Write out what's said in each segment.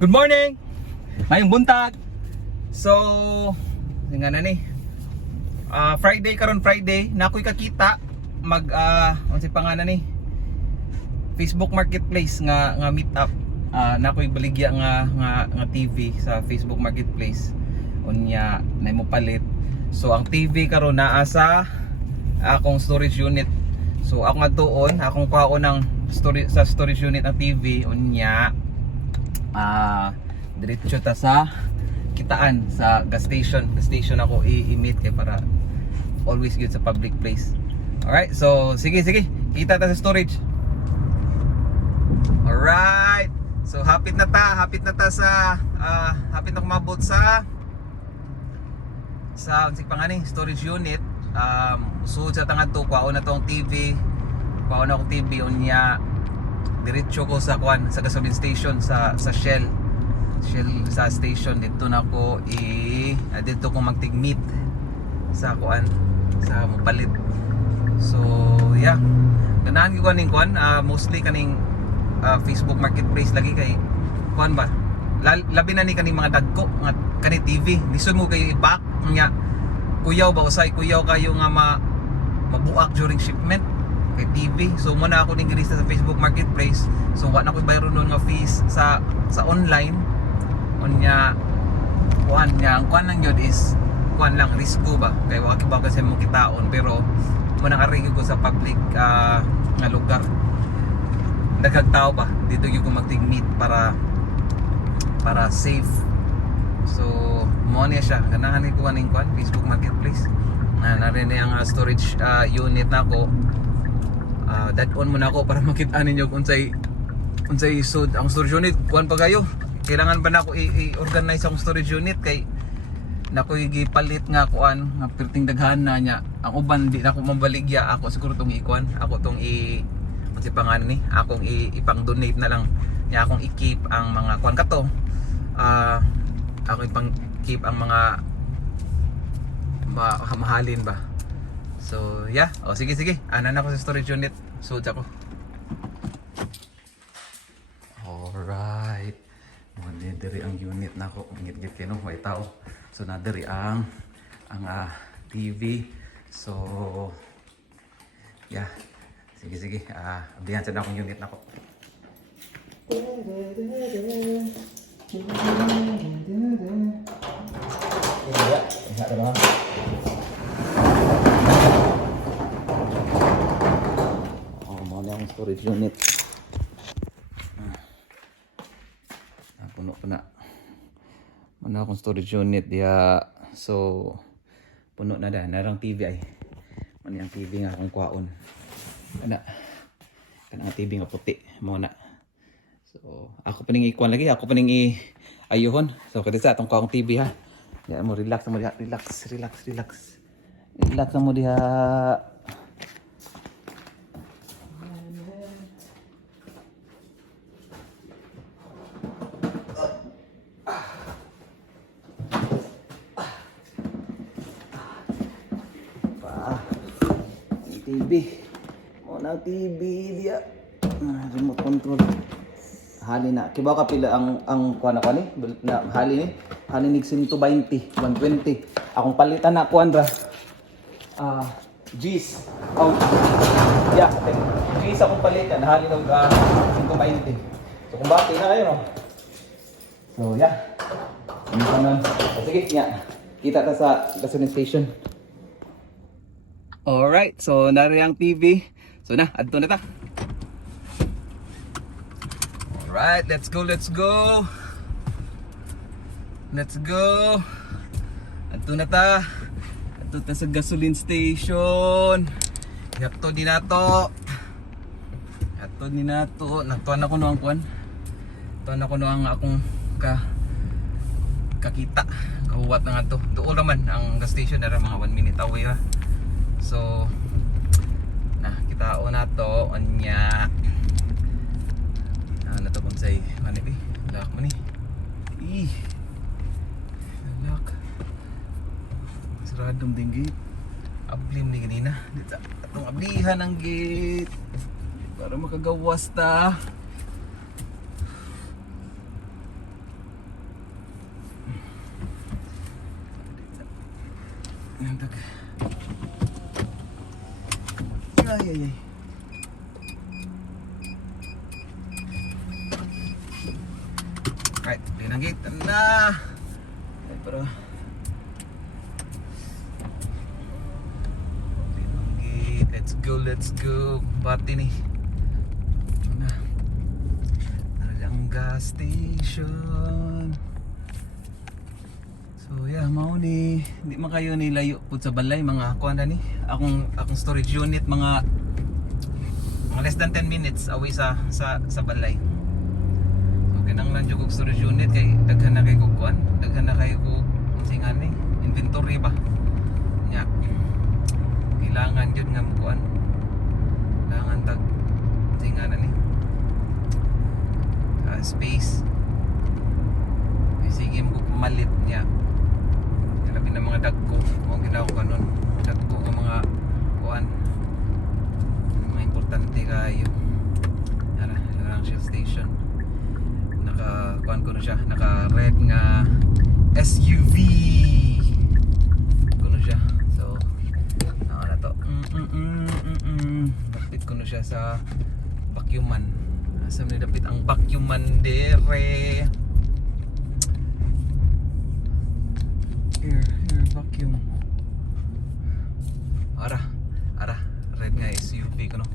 Good morning! Mayong buntag! So, nga na ni. Friday karon Friday, na ako'y kakita ano si pangalan ni? Facebook Marketplace nga meet up. Na ako'y baligya nga TV sa Facebook Marketplace. Unya na mo palit. So ang TV karon naa sa akong storage unit. So ako nga doon, akong kuhaon ng storage unit ng TV unya diretso ta sa kitaan sa gas station ako i-meet kay para always good sa public place. Alright, so sige kita ta sa storage. Alright, so hapit na ta sa hapit na kumabot sa pangani storage unit. So sa tangad to kuhaon na tong TV, kuhaon akong TV unya diretso ko sa sa gasoline station sa Shell sa station. Dito na ko dito ko magtig-meet sa sa mapalit. So yeah, ganahan ko kaning mostly kaning Facebook Marketplace lagi kay ba labi na ni kaning mga dagko nga kani TV lisod mo kayo i-back nya kuyaw ba usay kuyaw kayo nga mabuak during shipment kay TV. So muna ako ning girista sa Facebook Marketplace. So wa na ko bayro nun nga fees sa online. Unya ang kuan lang yun is lang risko ba kay wa kibaw kasi mo kitaon, pero muna karigi ko sa public nga lugar. Nagkagtao ba dito yung ko magtig-meet para safe. So mo niya siya ganahan ko ning Facebook Marketplace. Narin ang storage unit nako. That-on muna ako para makita ninyo unsay sud ang storage unit kuan pa kayo. Kailangan pa na ako i-organize ang storage unit kay nako gipalit nga kuan nga perting daghan na nya. Ang uban di na ako mabaligya, ako siguro tong ikuan, ako tong kasi pangalan ni, akong ipang-donate na lang. Nya akong i-keep ang mga kuan kato. Ako ipang-keep ang mga mahalin ba. So yeah, sige. Ana na ako sa storage unit. Suot ako. Alright. Diri ang unit nako. Ngit-ngit kay no, may tao. So na diri ang TV. So yeah. Sige. Abdihan sa akong unit nako. Ang storage unit puno na mana akong storage unit diya. So puno na narang TV ay mani ang TV nga akong kuhaon kanang TV nga puti mo na. So ako pa ning ikuan lagi, ako pa ning ayuhon. So kada sa atong kuhaong TV ha, ya mo relax mo diha, relax mo diha. TV. Muna TV dia. Remote control. Hali na. Kibaw ka pila ang kuan ako ni? Na hali ni. Hali nig 120, 120. Akong palitan na kuan ra. G's. Oh. Yeah, G's akong palitan. Hali ng 120. So kung bati na kayo no. So yeah. Sige nya. Kita ta sa gasoline station. Alright, so nari ang TV. So adto na ta. Alright, let's go. Adto na ta. Adto ta sa gasoline station. Adto din nato. Natuan ako no ang kuan. Tuan ako no ang akong kakita. Kahuwat na nga to. Tuol naman ang gas station na mga 1 minute away ha. So kita na to anya na to kung say manibi lock mo ni lock saradong ding gate ablim ni ganina dito atong ablihan ang gate para makagawas ta. Nantag. Ay, ay, ay. Right, binanggit na. Ay, pero binanggit. Let's go. Party ni. Ano na? Ang gas station. So yeah, mao ni di man kayo ni layo pud sa balay mga kuan ni. Akong storage unit mga less than 10 minutes away sa balay. So kinahanglan jud og storage unit kay daghan na kay ko kuan, daghan na kay ko singan ni inventory ba. Nya. Kailangan jud nga mo kuan. Kailangan tag singan ni. Space. Sige mo malit niya. Labi ng mga dagko, mo ginawa ko kanon. Dagko ang mga kuan. Mga importante kayo. Lang Shell station. Naka kuan ko na siya, naka red nga SUV. Kuno siya. So na to. Dapit ko na siya sa vacuuman. Asa man dapit ang vacuuman dere. Air vacuum. Ara red nga SUV ko no.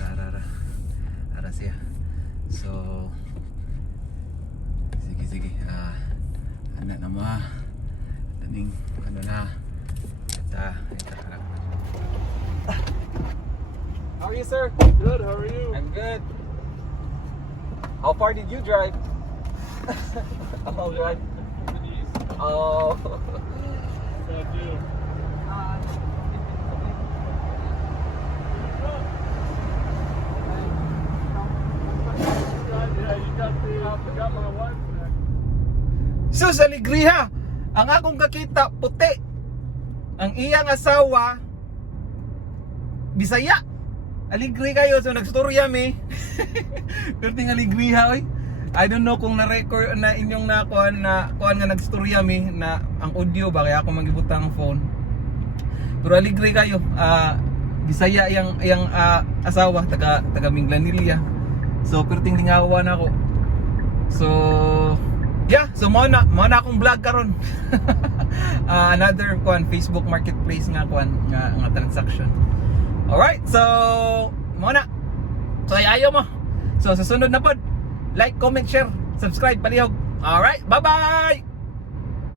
Ara siya. So sige. Anak na mo. Aning ano na. Ita harap. How are you, sir? Good, how are you? I'm good. How far did you drive? All right. Oh. I do. Yeah, you got the, forgot my wife back. Sus, aligriha! Ang akong kakita, puti. Ang iyang asawa, Bisaya. Aligri kayo, so nagstorya mi. Pero ting aligriha, oy. I don't know kung na-record na inyong nakuan nga nagstorya mi na ang audio ba kaya ako magibutang phone. Pero aligri kayo. Bisaya yang asawa taga Minglanilla. So perting lingawan ako. So yeah, so mo na akong vlog karon. Another Facebook Marketplace nga nga transaction. Alright, so mo na. So ayaw mo. So susunod na pod. Like, comment, share, subscribe, palihog. Alright, bye-bye!